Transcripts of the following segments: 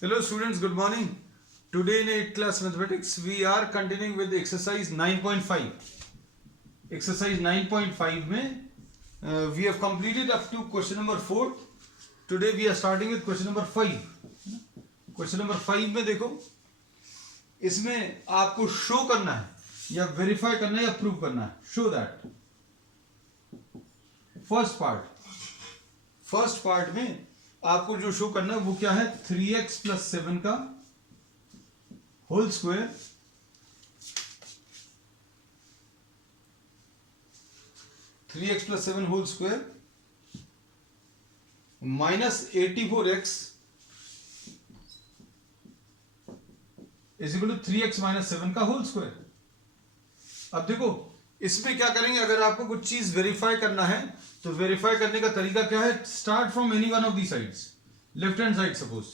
Hello students, good morning. Today in 8th class mathematics we are continuing with exercise 9.5. Exercise 9.5 में we have completed up to question number 4. Today we are starting with question number 5. Question number 5 में देखो, इसमें आपको show करना है या verify करना है या प्रूव करना है. Show that. फर्स्ट पार्ट में आपको जो शो करना है वो क्या है, 3x प्लस 7 का whole square whole square minus 84x is equal to 3x minus 7 का होल स्क्वायर. अब देखो इसमें क्या करेंगे, अगर आपको कुछ चीज वेरीफाई करना है तो वेरीफाई करने का तरीका क्या है, start from any one of the sides, left hand side suppose.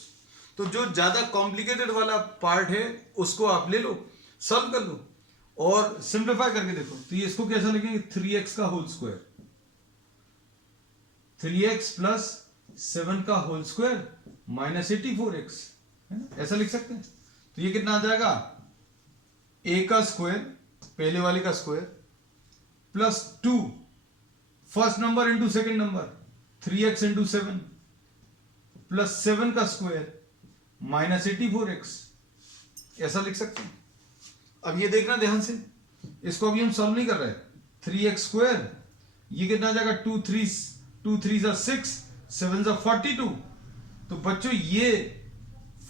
तो जो ज्यादा कॉम्प्लिकेटेड वाला पार्ट है उसको आप ले लो, सॉल्व कर लो और सिंप्लीफाई करके देखो. तो ये इसको कैसा लिखेंगे, 3x का होल स्क्वायर, 3x प्लस 7 का होल स्क्वायर माइनस 84x, है ना, ऐसा लिख सकते हैं. तो ये कितना आ जाएगा, a का स्क्वायर, पहले वाले का square, plus 2 first number into second number, 3x into 7 plus 7 का स्क्वायर माइनस 84x, ऐसा लिख सकते हैं. अब ये देखना ध्यान से, इसको अभी हम सॉल्व नहीं कर रहे. 3x स्क्वायर, ये कितना आ जाएगा, 2 3 जा 6, 7 जा 42. तो बच्चों ये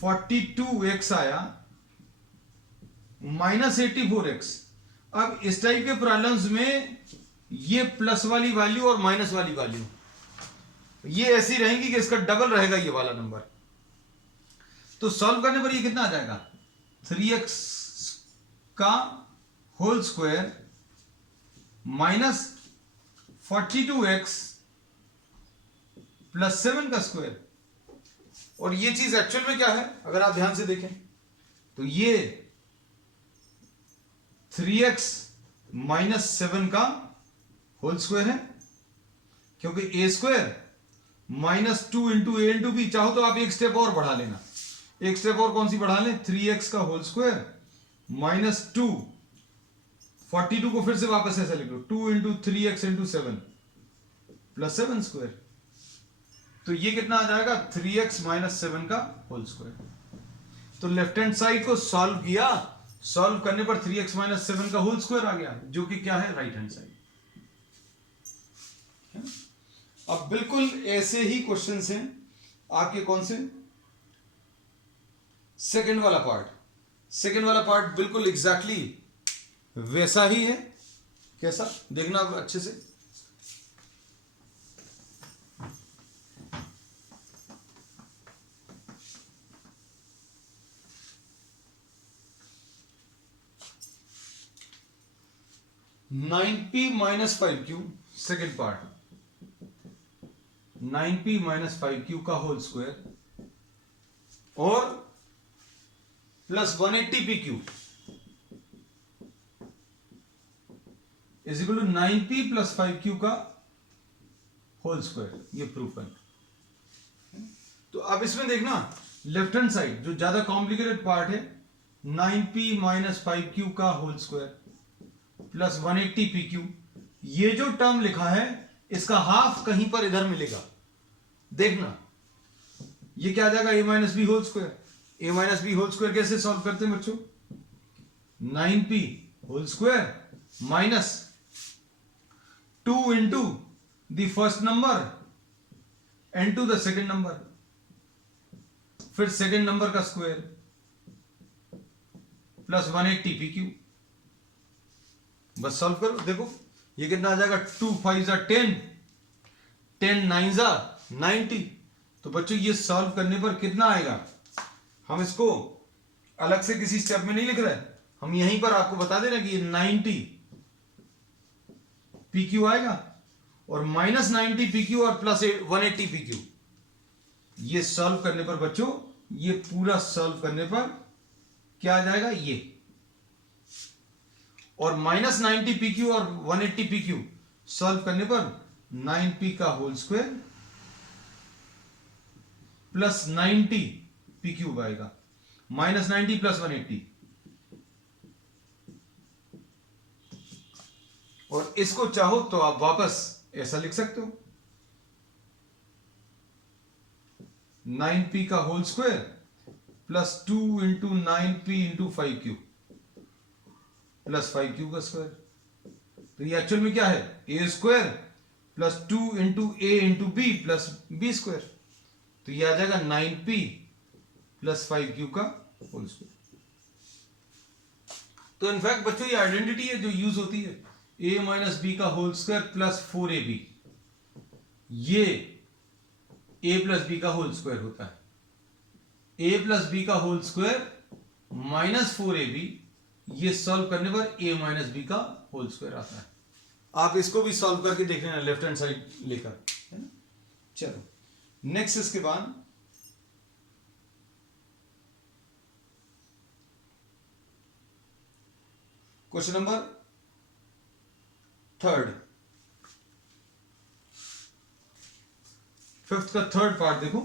42x आया माइनस 84x. अब इस टाइप के प्रॉब्लम्स में ये प्लस वाली वैल्यू और माइनस वाली वैल्यू ये ऐसी रहेंगी कि इसका डबल रहेगा ये वाला नंबर. तो सॉल्व करने पर ये कितना आ जाएगा, 3x का whole square minus 42x plus 7 का स्क्वायर. और ये चीज एक्चुअल में क्या है, अगर आप ध्यान से देखें तो ये 3x माइनस 7 का होल स्क्वायर है, क्योंकि ए स्क्वायर माइनस 2 इंटू ए इंटू बी. चाहो तो आप एक स्टेप और बढ़ा लेना, एक स्टेप और कौन सी बढ़ा लें, 3x का होल स्क्वायर माइनस 2, 42 को फिर से वापस ऐसा लिख लो, 2 into 3x into 7 plus 7 square. तो ये कितना आ जाएगा, 3x माइनस 7 का होल स्क्वायर. तो लेफ्ट हैंड साइड को सॉल्व किया, सॉल्व करने पर 3x माइनस 7 का होल स्क्वायर आ गया, जो कि क्या है, राइट हैंड साइड. अब बिल्कुल ऐसे ही क्वेश्चंस हैं आपके, कौन से, सेकंड वाला पार्ट बिल्कुल एग्जैक्टली वैसा ही है. कैसा, देखना आप अच्छे से. (9p minus 5q) second part, 9p minus 5q का होल स्क्वायर और plus 180pq is equal to 9p plus 5q का होल स्क्वायर. ये प्रूफ करना. तो अब इसमें देखना, लेफ्ट हैंड साइड जो ज्यादा कॉम्प्लिकेटेड पार्ट है, 9p माइनस 5q का होल स्क्वायर प्लस 180pq, ये जो टर्म लिखा है इसका हाफ कहीं पर इधर मिलेगा. देखना ये क्या आ जाएगा, a minus B whole square. a minus B whole square कैसे सॉल्व करते हैं बच्चों, 9p whole square minus 2 into the first number into the second number, फिर सेकेंड नंबर का स्क्वायर प्लस 180pq. बस सॉल्व करो, देखो ये कितना आ जाएगा, 2 5 जा 10, 10 9 जा 90. तो बच्चों ये सॉल्व करने पर कितना आएगा, हम इसको अलग से किसी स्टेप में नहीं लिख रहे, हम यहीं पर आपको बता दे रहे हैं कि ये 90 PQ आएगा और माइनस 90 PQ और प्लस 180 PQ. ये सॉल्व करने पर बच्चों, ये पूरा सॉल्व करने पर क्या आ जाएगा, ये और माइनस 90 PQ और 180 PQ सॉल्व करने पर 9p का whole square plus 90 P cube आएगा, -90 + 180, और इसको चाहो तो आप वापस ऐसा लिख सकते हो, 9p का whole square plus 2 into 9p into 5q plus 5q का स्क्वायर। तो ये एक्चुअल में क्या है, a square plus 2 into A into B plus B square. तो ये आ जाएगा 9p प्लस 5q का होल स्क्वायर। तो इनफैक्ट बच्चों ये आइडेंटिटी है जो यूज होती है, a माइनस बी का होल स्क्वायर प्लस 4ab, ये a प्लस बी का होल स्क्वायर होता है। a प्लस बी का होल स्क्वायर माइनस 4ab, ये सॉल्व करने पर a माइनस बी का होल स्क्वायर आता है। आप इसको भी सॉल्व करके देख लेना लेफ्ट हैंड साइड लेकर, है ना। चलो नेक्स्ट, इसके बाद क्वेश्चन नंबर 3, 5th का 3rd पार्ट देखो।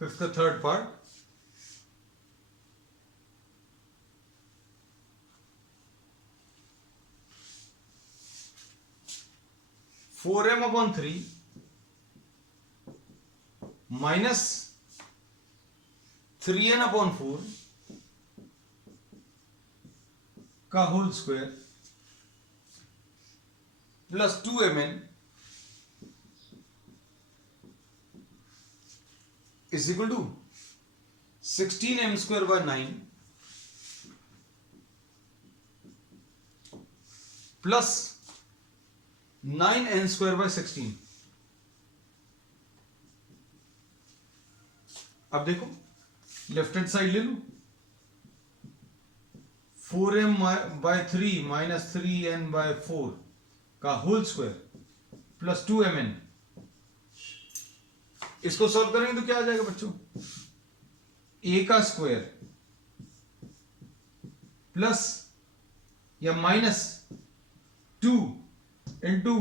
फिफ्थ का 3rd part, four M upon 3 minus 3n upon 4 का whole square plus 2mn is equal to 16m square by 9 plus 9n square by 16। अब देखो लेफ्ट हैंड साइड ले लो, 4m bye 3 minus 3n bye 4 का whole square plus 2mn। इसको solve करेंगे तो क्या आ जाएगा बच्चों, a का स्क्वायर प्लस या माइनस 2 इंटू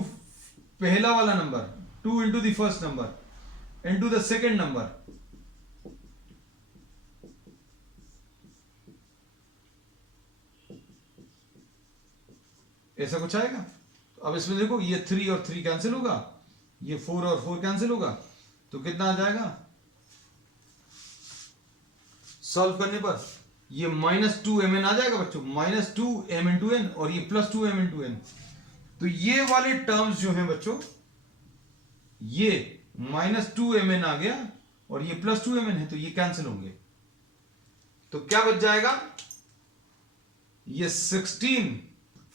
पहला वाला number, 2 into the first number into the second number, ऐसा कुछ आएगा। तो अब इसमें देखो ये 3 और 3 कैंसिल होगा, ये 4 और 4 कैंसिल होगा, तो कितना आ जाएगा सॉल्व करने पर, ये -2mn आ जाएगा बच्चों, -2m इंटू n और ये +2m इंटू n। तो ये वाले टर्म्स जो हैं बच्चों, ये -2mn आ गया और ये +2mn है, तो ये कैंसिल होंगे। तो क्या बच जाएगा, ये 16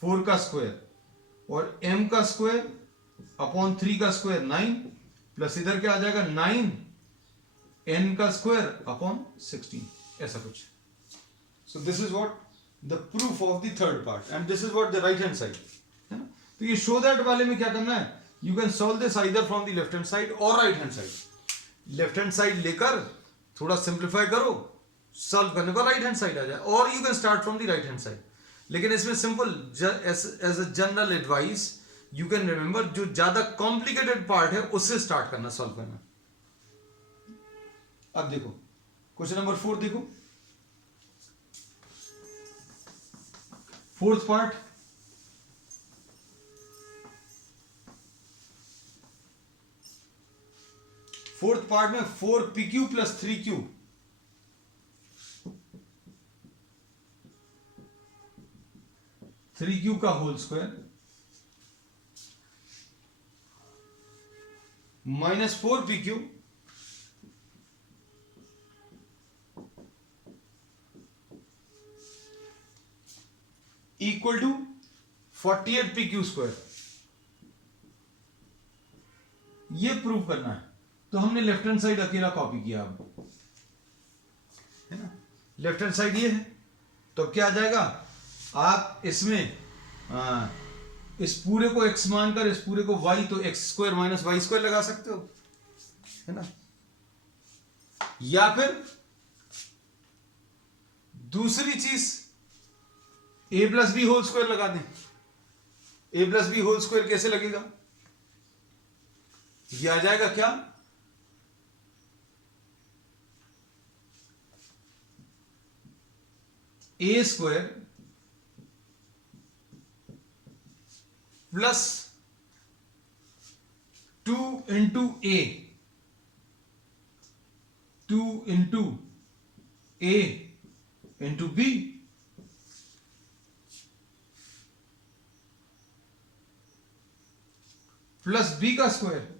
4 का स्क्वायर और m का स्क्वायर अपॉन 3 का स्क्वायर 9 प्लस इधर क्या आ जाएगा 9 n का स्क्वायर अपॉन 16, ऐसा कुछ। So this is what the proof of the 3rd part and this is what the right hand side, है ना। तो ये शो दैट वाले में क्या करना है, you can solve this either from the left hand side और right hand side. Left hand side लेकर थोड़ा सिंप्लीफाई करो, सॉल्व करने पर राइट हैंड साइड आ जाए, और you can start from the right hand side. लेकिन इसमें simple as a general advice you can remember, जो ज्यादा कॉम्प्लिकेटेड पार्ट है उससे स्टार्ट करना, सॉल्व करना। अब देखो क्वेश्चन नंबर 4 देखो, 4th पार्ट, में 4pq प्लस 3q का whole square minus 4pq equal to 48pq square, ये प्रूव करना है। तो हमने लेफ्ट हैंड साइड अकेला कॉपी किया, अब है ना, लेफ्ट हैंड साइड ये है, तो क्या आ जाएगा, आप इसमें इस पूरे को x मानकर इस पूरे को y, तो x square minus Y square लगा सकते हो, है ना। या फिर दूसरी चीज a plus B whole square लगा दें, A plus B whole square कैसे लगेगा? ये आ जाएगा क्या? A square plus 2 into A, 2 into A into B plus B का स्क्वायर।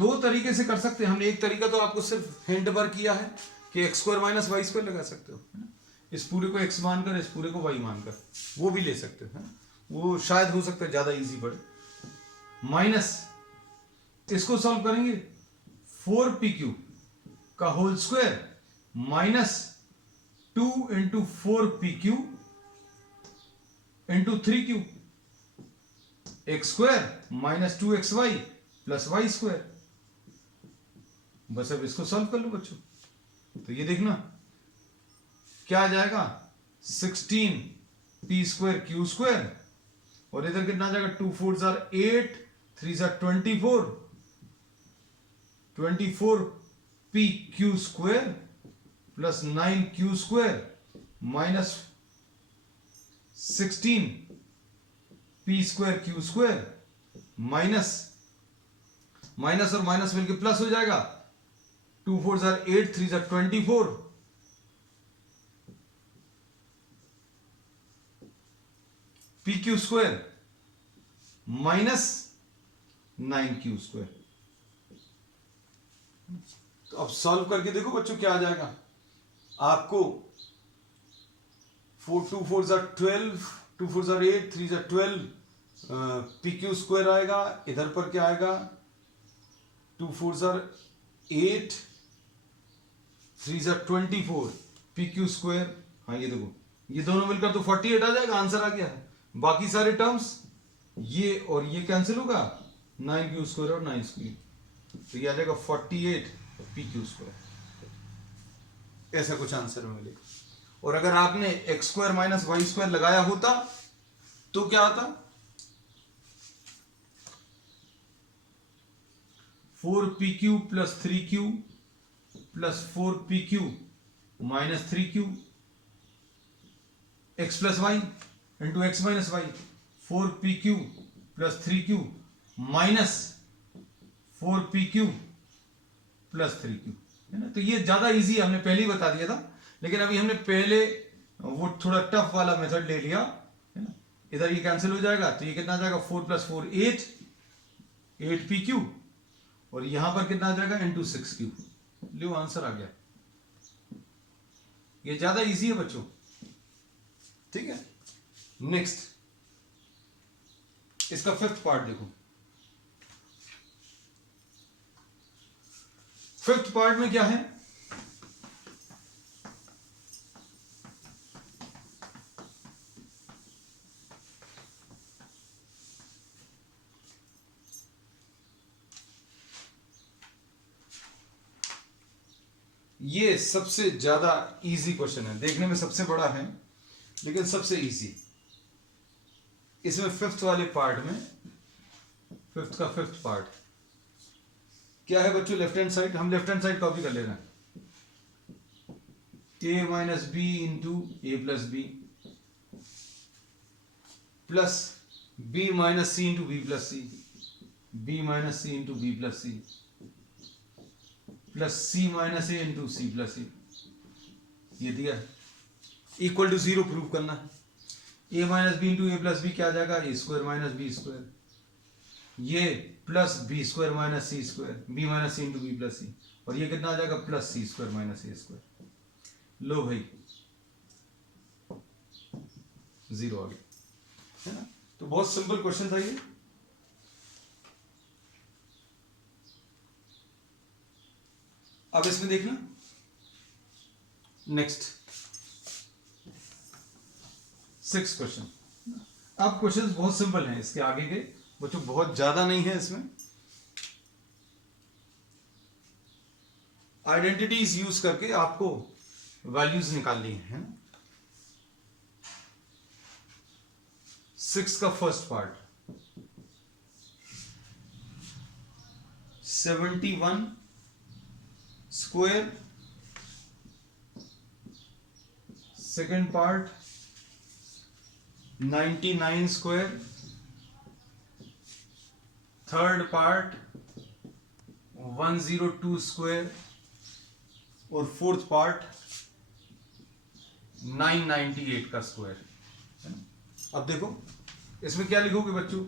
दो तरीके से कर सकते हैं हमने। एक तरीका तो आपको सिर्फ हिंट पर किया है कि X square minus Y square लगा सकते हो, है ना? इस पूरे को एक्स मानकर, इस पूरे को वाई मानकर, वो भी ले सकते हो, है ना? वो शायद हो सकता है ज्यादा इजी पड़े। माइनस इसको सॉल्व करेंगे, 4pq का whole square minus 2 into 4pq into 3q, X square minus 2xy plus Y square. बस अब इसको सॉल्व कर लो बच्चों। तो ये देखना क्या आ जाएगा, 16p स्क्वायर q स्क्वायर, और इधर कितना आ जाएगा, 2 4 jar 8, 3 jar 24, 24pq square plus 9q square minus 16p square q square minus minus और माइनस मिलकर प्लस हो जाएगा, 2 4 jar 8, 3 jar 24, pq square minus 9q square. तो अब सॉल्व करके देखो बच्चों क्या आ जाएगा आपको। 2 4 jar 12, 2 4 jar 8, 3 jar 12, pq square आएगा। इधर पर क्या आएगा, 2 4 जार 8, 3 जार 24, pq स्क्वायर। हाँ ये देखो, ये दोनों मिलकर तो 48 आ जाएगा, आंसर आ गया। बाकी सारे टर्म्स ये और ये कैंसिल होगा, 9q स्क्वायर और 9q, तो ये आ जाएगा 48 pq स्क्वायर। ऐसा कुछ आंसर में मिलेगा। और अगर आपने X square minus Y square लगाया होता तो क्या आता, 4pq plus 3q plus 4pq minus 3q X plus Y into X minus Y, 4pq plus 3q minus 4pq plus 3q, है ना? तो ये ज्यादा इजी है, हमने पहले ही बता दिया था, लेकिन अभी हमने पहले वो थोड़ा टफ वाला मेथड ले लिया, है ना? इधर ये कैंसिल हो जाएगा, तो ये कितना आ जाएगा, 4 प्लस 4 8, 8pq, और यहां पर कितना आ जाएगा, इंटू 6q। लो आंसर आ गया। ये ज्यादा इजी है बच्चों, ठीक है। नेक्स्ट इसका फिफ्थ पार्ट देखो। फिफ्थ पार्ट में क्या है, ये सबसे ज्यादा इजी क्वेश्चन है, देखने में सबसे बड़ा है लेकिन सबसे इजी। इसमें फिफ्थ वाले पार्ट में, फिफ्थ का फिफ्थ पार्ट क्या है बच्चों, लेफ्ट हैंड साइड। हम लेफ्ट हैंड साइड कॉपी कर ले रहे हैं, a minus B into A plus b plus b minus C into B plus c, b minus C into B plus c plus c minus a into c plus c. ये दिया है, equal to 0 prove करना है। a minus B into A plus B क्या आ जाएगा, ए square minus B square, ये plus B square minus C square, B minus सी into B plus C, और ये कितना आ जाएगा, plus C square minus A square. लो भाई 0 आ गया, है ना? तो बहुत सिंपल क्वेश्चन था ये। अब इसमें देखना नेक्स्ट 6th क्वेश्चन। अब क्वेश्चंस बहुत सिंपल हैं, इसके आगे के बच्चों बहुत ज्यादा नहीं है। इसमें आइडेंटिटीज यूज करके आपको वैल्यूज निकालनी है ना। 6 का first part 71 square, second part 99 square, third part 102 square और फोर्थ पार्ट 998 का स्क्वायर। अब देखो इसमें क्या लिखोगे बच्चों,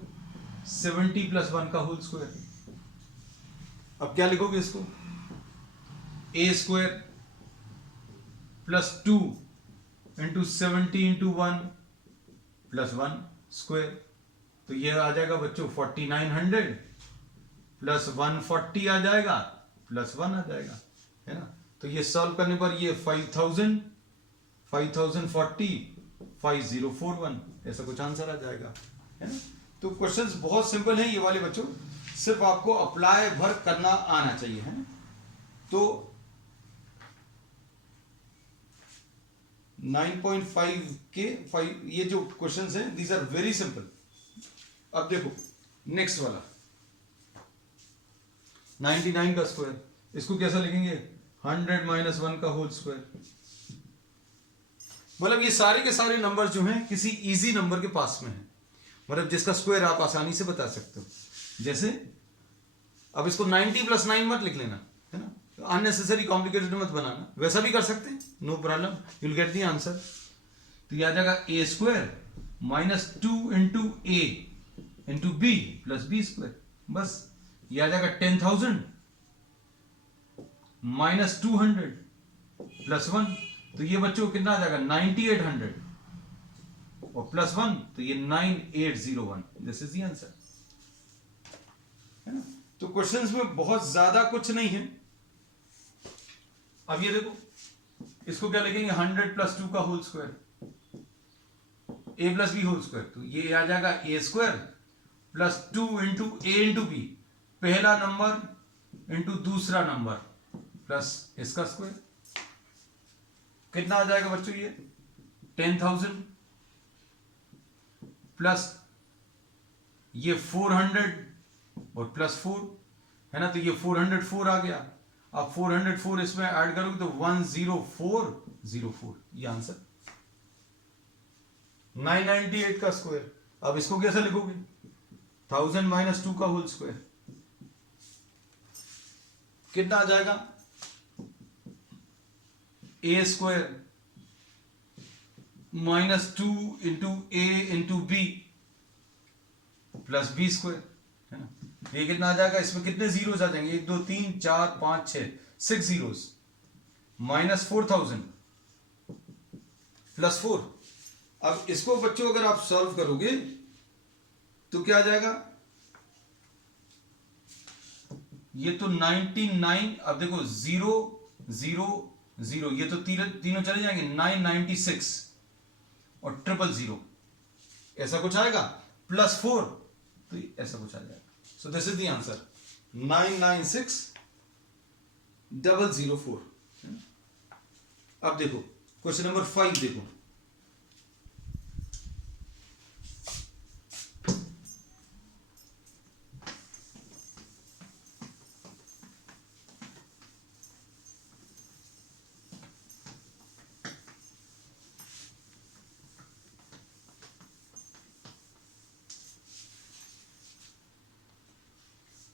70 + 1 का होल स्क्वायर। अब क्या लिखोगे इसको, a square +2 into 70 into 1 + 1 square. तो ये आ जाएगा बच्चों 4900 + 140 आ जाएगा + 1 आ जाएगा, है ना। तो ये सॉल्व करने पर ये 5000 5040 5041 ऐसा कुछ आंसर आ जाएगा, है ना। तो क्वेश्चंस बहुत सिंपल हैं ये वाले बच्चों, सिर्फ आपको अप्लाई भर करना आना चाहिए, है ना। तो 9.5 के 5 ये जो क्वेश्चंस हैं दीज आर वेरी सिंपल। अब देखो नेक्स्ट वाला 99 का स्क्वायर, इसको कैसा लिखेंगे, 100 - 1 का होल स्क्वायर। मतलब ये सारे के सारे नंबर जो हैं किसी इजी नंबर के पास में है, मतलब जिसका स्क्वायर आप आसानी से बता सकते हो। जैसे अब इसको 90 + 9 मत लिख लेना, है ना, अननेसेसरी कॉम्प्लिकेटेड मत बनाना, वैसा भी कर सकते हैं, no problem, you will get the answer. तो ये आ जाएगा a square -2 into a into b + b square, बस। ये आ जाएगा 10,000 -200 + 1, तो ये बच्चों कितना आ जाएगा 9800 और +1 तो ये 9801, दिस इज द आंसर, है ना। तो क्वेश्चंस में बहुत ज्यादा कुछ नहीं है। अब ये देखो इसको क्या लिखेंगे, 100 + 2 का whole square, a + b whole square. तो ये आ जाएगा a square +2 into a into b, पहला नंबर इंटू दूसरा नंबर प्लस इसका स्क्वायर। कितना आ जाएगा बच्चों, ये 10,000 प्लस ये 400 और +4, है ना। तो ये 404 आ गया। अब 404 इसमें ऐड करोगे तो 10404, ये आंसर 998 का स्क्वायर। अब इसको कैसे लिखोगे, 1000 - 2 का होल स्क्वायर, कितना आ जाएगा, a square -2 into a into b + b square, है ना। ये कितना आ जाएगा, इसमें कितने जीरोस आ जाएंगे, 1 2 3 4 5 6 6 जीरोस, -4000 +4। अब इसको बच्चों अगर आप सॉल्व करोगे तो क्या आ जाएगा, ये तो 99, अब देखो 0 0 0, ये तो तीनों चले जाएंगे, 996 और 000, ऐसा कुछ आएगा, +4 तो ऐसा कुछ आ जाएगा। So this is the answer 996004। अब देखो क्वेश्चन नंबर 5 देखो,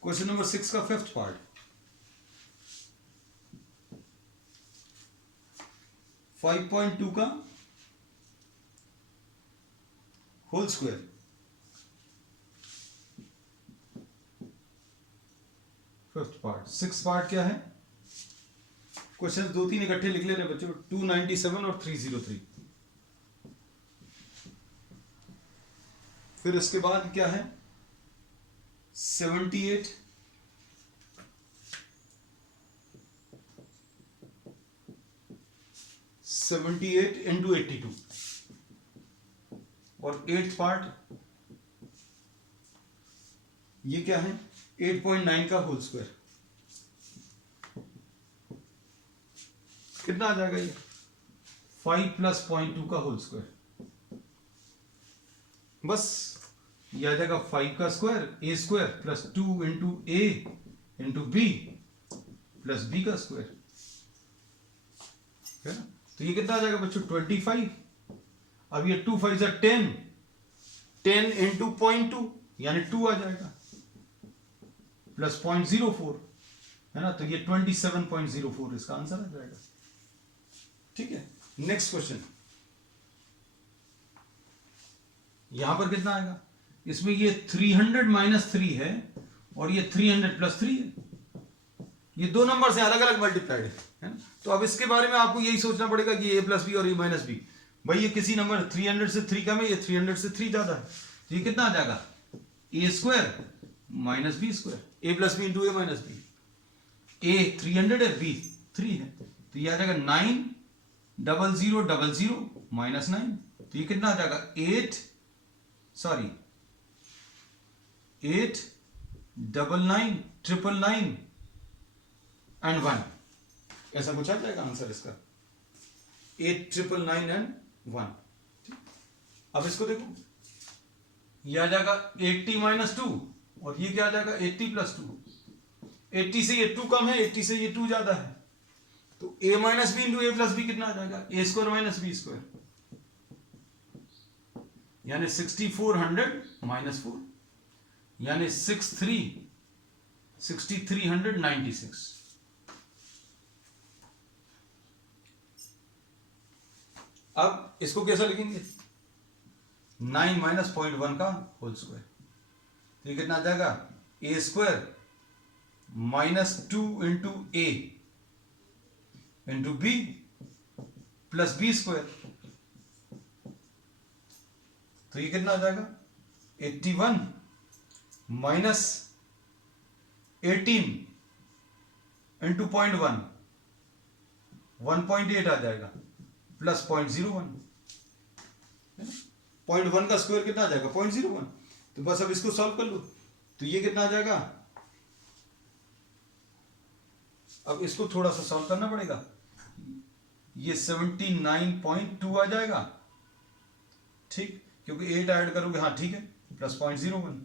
क्वेश्चन नंबर 6 का 5th पार्ट, 5.2 का whole square. Fifth part, 6 part क्या है, क्वेश्चन 2-3 इकट्ठे लिख ले रहे बच्चों, 297 और 303। फिर इसके बाद क्या है, 78 इंटू 82 और 8th पार्ट ये क्या है, 8.9 का होल स्क्वायर, कितना आ जाएगा ये, 5 + 0.2 का होल स्क्वायर। बस ये आ जाएगा 5 का स्क्वायर ए स्क्वायर प्लस 2 इंटू ए इंटू बी प्लस बी का स्क्वायर है ना। तो ये कितना आ जाएगा बच्चों 25। अब ये 2 5 10, 10 इंटू 0.2 यानी 2 आ जाएगा प्लस 0.04 है ना। तो ये 27.04 इसका आंसर आ जाएगा। ठीक है, नेक्स्ट क्वेश्चन। यहां पर कितना आएगा, इसमें ये 300 माइनस 3 है और ये 300 प्लस 3 है। ये दो नंबर से अलग अलग मल्टीप्लाइड है ना। तो अब इसके बारे में आपको यही सोचना पड़ेगा कि ए प्लस बी और ए माइनस बी। भाई ये किसी नंबर 300 से 3 कम है, ये 300 से 3 ज्यादा है। तो ये कितना आ जाएगा ए स्क्वायर माइनस बी स्क्वायर, ए प्लस बी इंटू ए माइनस बी। ए 300 है, बी 3 है, तो ये आ जाएगा 90000 माइनस 9। तो ये कितना आ जाएगा 8 999 एंड 1। ऐसा कुछ आ जाएगा आंसर इसका 899 एंड 1। अब इसको देखो, ये आ जाएगा 80 माइनस 2 और ये क्या आ जाएगा 80 प्लस 2। 80 से ये 2 कम है, 80 से ये 2 ज्यादा है। तो a minus B into A plus B कितना आ जाएगा ए स्क्वायर माइनस बी स्क्वायर, यानी 6400 माइनस 4 यानी 6396। अब इसको कैसा लिखेंगे 9 माइनस 0.1 का होल स्क्वायर। तो ये कितना आ जाएगा ए स्क्वायर माइनस 2 इंटू ए into B plus B square. तो ये कितना आ जाएगा 81 माइनस 18 इंटू 0.1 1.8 आ जाएगा प्लस 0.01। 0.1 का स्क्वायर कितना आ जाएगा 0.01। तो बस अब इसको सॉल्व कर लो। तो ये कितना आ जाएगा, अब इसको थोड़ा सा सॉल्व करना पड़ेगा। ये 79.2 आ जाएगा, ठीक, क्योंकि 8 ऐड करोगे, हाँ ठीक है, प्लस 0.01।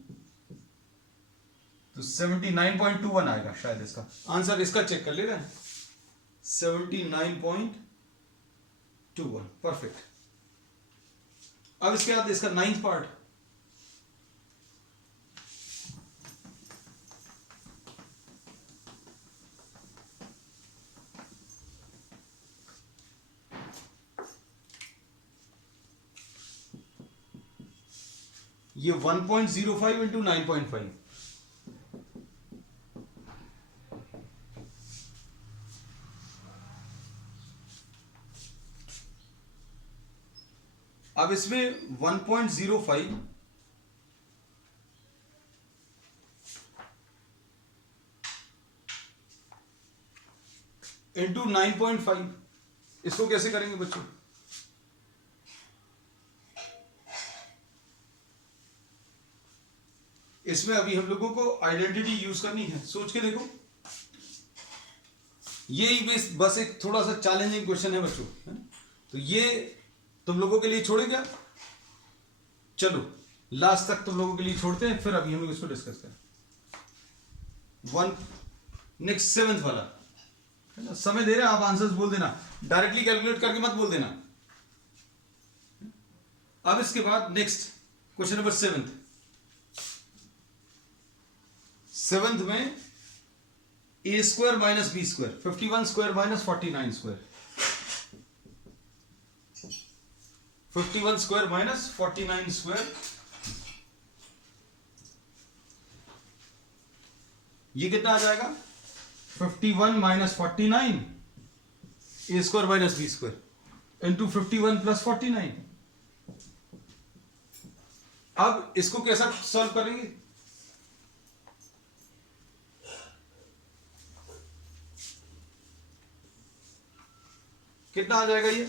तो 79.21 आएगा शायद इसका आंसर। इसका चेक कर ले रहे हैं 79.21 परफेक्ट। अब इसके बाद इसका 9th पार्ट। ये 1.05 इंटू 9.5। अब इसमें 1.05 इंटू 9.5, इसको कैसे करेंगे बच्चों। इसमें अभी हम लोगों को आइडेंटिटी यूज करनी है, सोच के देखो। ये बस एक थोड़ा सा चैलेंजिंग क्वेश्चन है बच्चों, है ना? तो ये तुम लोगों के लिए छोड़े क्या, चलो लास्ट तक तुम लोगों के लिए छोड़ते हैं, फिर अभी हम लोग इसको डिस्कस करें। नेक्स्ट 7th वाला है ना, समय दे रहे हैं आप, आंसर्स बोल देना, डायरेक्टली कैलकुलेट करके मत बोल देना। अब इसके बाद नेक्स्ट क्वेश्चन नंबर 7th में a square minus B square, 51 square minus 49 square, 51 square minus 49 square, ये कितना आ जाएगा 51 minus 49 a square minus B square into 51 plus 49। अब इसको कैसा सॉल्व करेंगे, कितना आ जाएगा ये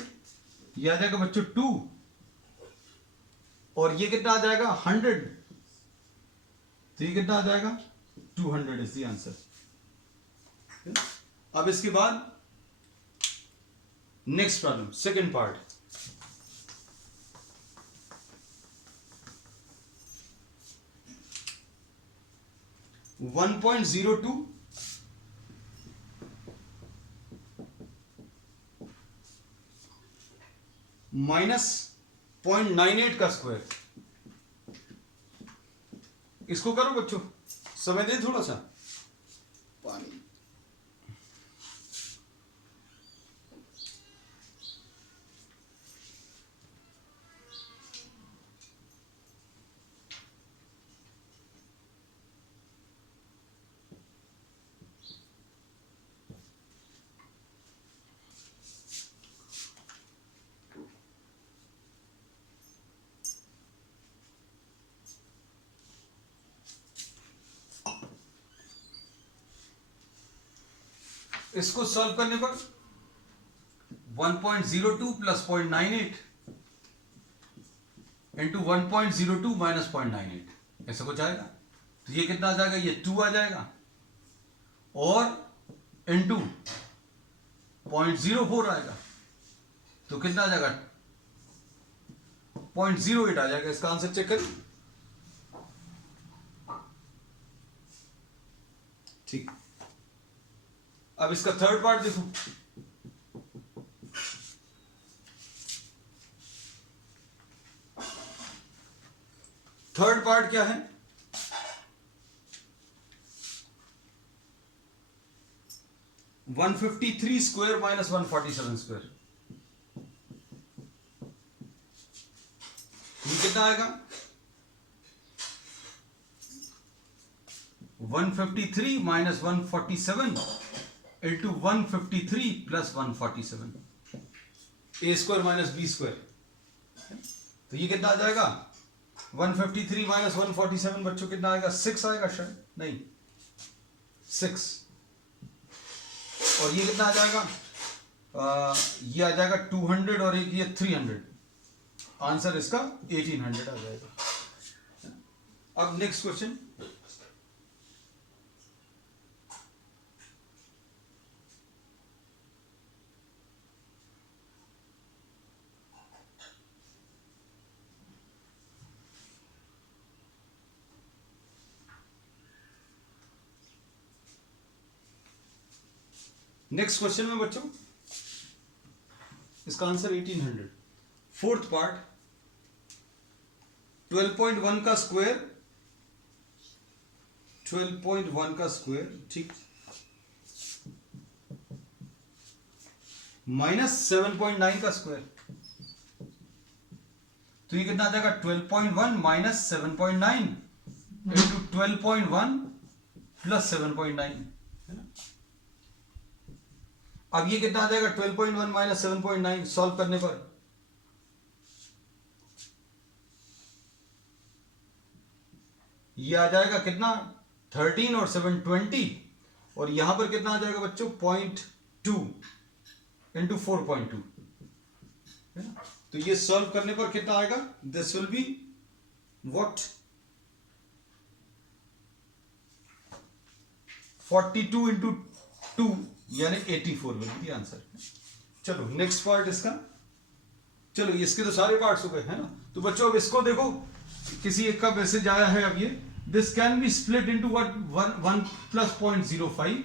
आ जाएगा बच्चों 2 और ये कितना आ जाएगा 100। तो ये कितना आ जाएगा 200 इज द आंसर। अब इसके बाद next problem, second part. 1.02 minus 0.98 का स्क्वायर। इसको करो बच्चों, समय दे थोड़ा सा पानी। इसको सॉल्व करने पर 1.02 प्लस 0.98 इंटू 1.02 माइनस 0.98 ऐसा कुछ आएगा। तो ये कितना आ जाएगा, ये 2 आ जाएगा और इंटू 0.04 आएगा तो कितना आ जाएगा 0.08 आ जाएगा। इसका आंसर चेक करिए। ठीक, अब इसका थर्ड पार्ट देखो। थर्ड पार्ट क्या है, वन 153 स्क्वायर माइनस 147 स्क्वायर। ये कितना आएगा, 153 माइनस 147 इंटू 153 प्लस 147, ए स्क्वायर माइनस बी स्क्वायर। तो ये कितना आ जाएगा, 153 माइनस 147 बच्चों कितना आएगा, 6 आएगा शायद, नहीं 6। और ये कितना आ जाएगा, ये आ जाएगा 200 और एक ये 300। आंसर इसका 1800 आ जाएगा। अब नेक्स्ट क्वेश्चन, नेक्स्ट क्वेश्चन में बच्चों इसका आंसर 1800। फोर्थ पार्ट, 12.1 का स्क्वायर, 12.1 का स्क्वायर, ठीक, माइनस 7.9 का स्क्वायर। तो ये कितना आ जाएगा, 12.1 माइनस 7.9 इंटू 12.1 प्लस 7.9 है ना। अब ये कितना आ जाएगा, 12.1 माइनस 7.9 सॉल्व करने पर ये आ जाएगा कितना, 13 और 7 20, और यहां पर कितना आ जाएगा बच्चों, 0.2 इंटू 4.2 है ना। तो ये सॉल्व करने पर कितना आएगा, this will be what, 42 into 2 यानी 84 विल बी आंसर। चलो नेक्स्ट पार्ट इसका, चलो इसके तो सारे पार्ट्स हो गए है ना। तो बच्चों अब इसको देखो, किसी एक का मैसेज आया है, अब ये this can be split into what 1 plus 0.05।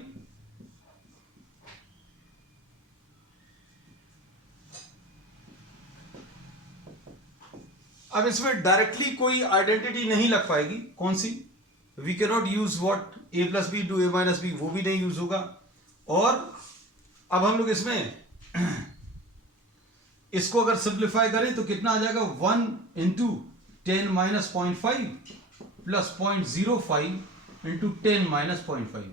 अब इसमें डायरेक्टली कोई आइडेंटिटी नहीं लग पाएगी, कौन सी, we can not use what a plus b to a minus b, वो भी नहीं यूज होगा। और अब हम लोग इसमें इसको अगर सिंप्लीफाई करें तो कितना आ जाएगा, 1 into 10 minus 0.5 plus 0.05 into 10 minus 0.5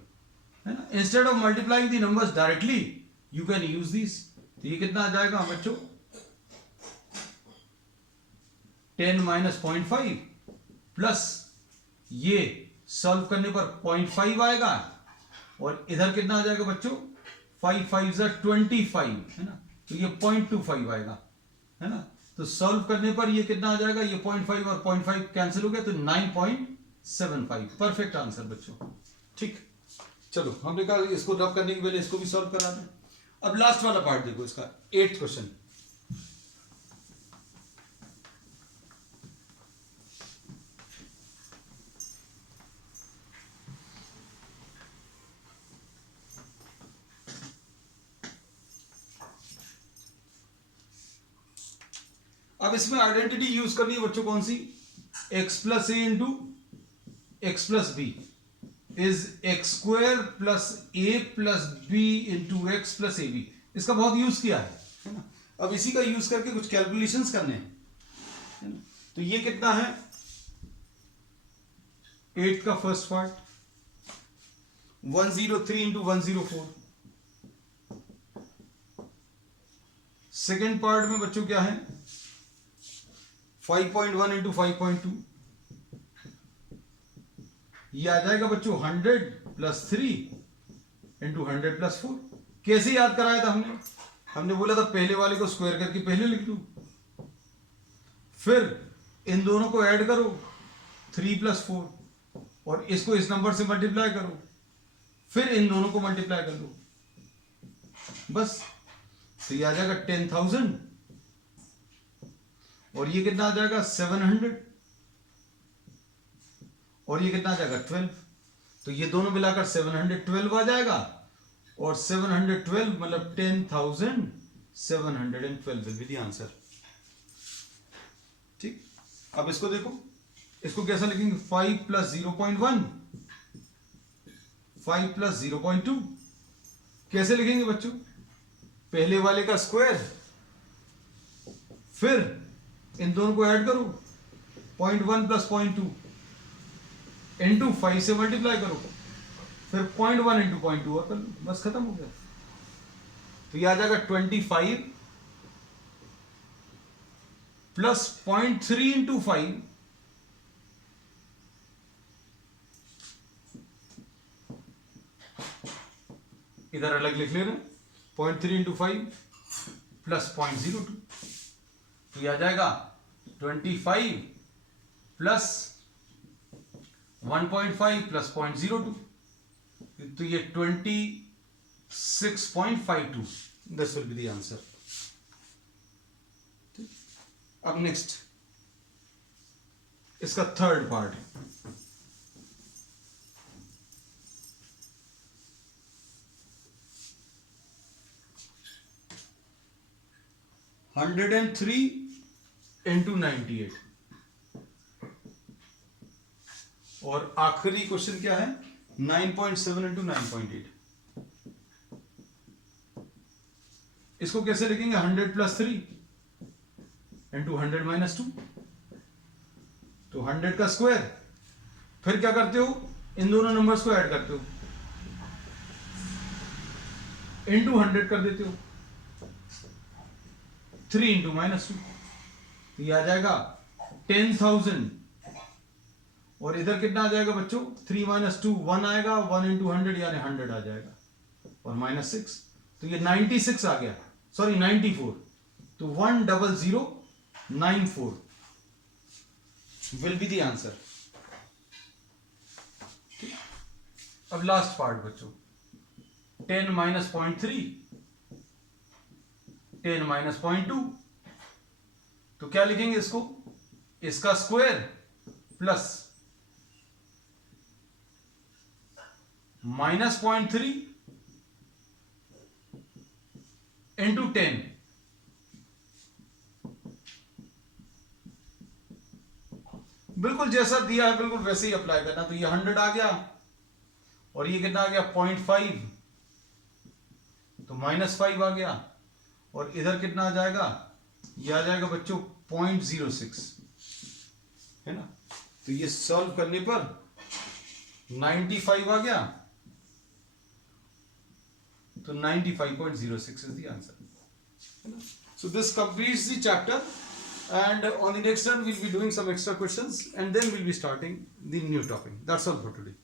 है ना। Instead of multiplying the numbers directly you can use this. तो ये कितना आ जाएगा बच्चों, 10 माइनस 0.5 प्लस ये सॉल्व करने पर 0.5 आएगा, और इधर कितना आ जाएगा बच्चों, 5 5 25 है ना। तो ये 0.25 आएगा है ना। तो सॉल्व करने पर ये कितना आ जाएगा, ये 0.5 और 0.5 कैंसिल हो गया, तो 9.75 परफेक्ट आंसर बच्चों। ठीक, चलो हमने कहा इसको रब करने की पहले इसको भी सॉल्व करा दें। अब लास्ट वाला पार्ट देखो इसका, 8th क्वेश्चन। अब इसमें आइडेंटिटी यूज करनी है बच्चों कौन सी, x plus A into X plus B is X square plus A plus B into X plus A B. इसका बहुत यूज किया है ना। अब इसी का यूज करके कुछ कैलकुलेशंस करने हैं, है ना। तो ये कितना है, 8 का first part 103 into 104, second part में बच्चों क्या है 5.1 इंटू 5.2, ये आ जाएगा बच्चों 100 प्लस 3 इंटू 100 प्लस 4। कैसे याद कराया था हमने बोला था पहले वाले को स्क्वायर करके पहले लिख दो, फिर इन दोनों को ऐड करो 3 प्लस 4 और इसको इस नंबर से मल्टीप्लाई करो, फिर इन दोनों को मल्टीप्लाई कर दो, बस। तो ये आ जाएगा 10,000 और ये कितना आ जाएगा 700 और ये कितना आ जाएगा 12। तो ये दोनों मिलाकर 712 आ जाएगा और 712 मतलब 10,712 विल बी द आंसर। ठीक, अब इसको देखो, इसको कैसा लिखेंगे 5 प्लस 0.1 5 प्लस 0.2 कैसे लिखेंगे बच्चों, पहले वाले का स्क्वायर फिर इन दोनों को ऐड करो 0.1 प्लस 0.2 इंटू 5 से मल्टीप्लाई करो, फिर 0.1 इंटू 0.2 और कर लो, बस खत्म हो गया। तो ये आ जाएगा 25 प्लस 0.3 इंटू 5 इधर अलग लिख ले रहे हैं 0.3 इंटू 5 प्लस 0.02, तो ये आ जाएगा 25 प्लस 1.5 प्लस 0.02, तो ये 26.52 this will be the answer. अब नेक्स्ट इसका third part, hundred and 3 into 98 और आखिरी क्वेश्चन क्या है 9.7 इंटू 9.8। इसको कैसे लिखेंगे 100 प्लस 3 इंटू 100 माइनस 2, तो 100 का स्क्वायर, फिर क्या करते हो इन दोनों नंबर्स को ऐड करते हो इंटू 100 कर देते हो 3 इंटू माइनस 2, तो ये आ जाएगा 10,000 और इधर कितना आ जाएगा बच्चों 3 माइनस 2 1 आएगा, 1 इंटू 100 यानी 100 आ जाएगा और माइनस 6, तो ये 96 आ गया, सॉरी 94, तो 10094 विल बी द आंसर। अब लास्ट पार्ट बच्चों 10 माइनस 0.3 10 माइनस 0.2, तो क्या लिखेंगे इसको, इसका स्क्वायर प्लस माइनस 0.3 इंटू 10, बिल्कुल जैसा दिया है बिल्कुल वैसे ही अप्लाई करना। तो ये 100 आ गया और ये कितना आ गया 0.5, तो माइनस 5 आ गया और इधर कितना आ जाएगा, ये आ जाएगा बच्चों 0.06, है ना। तो ये सॉल्व करने पर 95 आ गया, तो 95.06 is the answer. So this completes the chapter, and on the next one we'll be doing some extra questions and then we'll be starting the new topic. That's all for today.